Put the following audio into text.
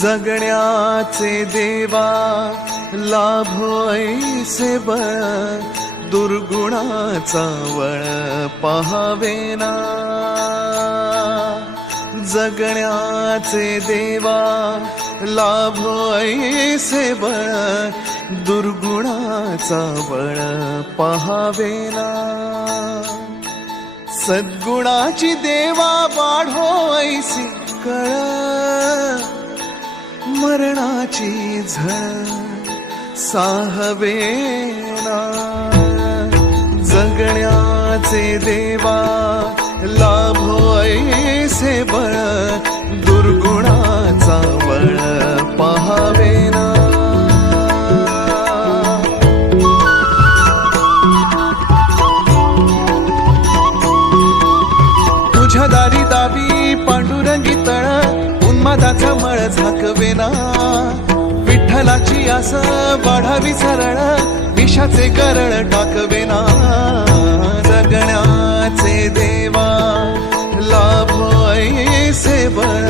जगण्याचे देवा लाभो ऐसे बळ, दुर्गुणाचा वळ पहावेना। जगण्याचे देवा लाभो ऐसे बळ, दुर्गुणाचा बळ पहावेना। सद्गुणाची देवा वाढो ऐसी कळ, मरणाची झळ साहवेना। जगण्याचे देवा लाभो ऐसे बळ, दुर्गुणाचा बळ पहावेना। तुझ्या दारी दावी पांडुरंगी तळ, उन्मादाचा मळ झाकवेना। विठ्ठलाची आस वाढावी सरळ, विषाचे करळ टाकवेना। जगण्याचे देवा लाभो ऐसे बळ,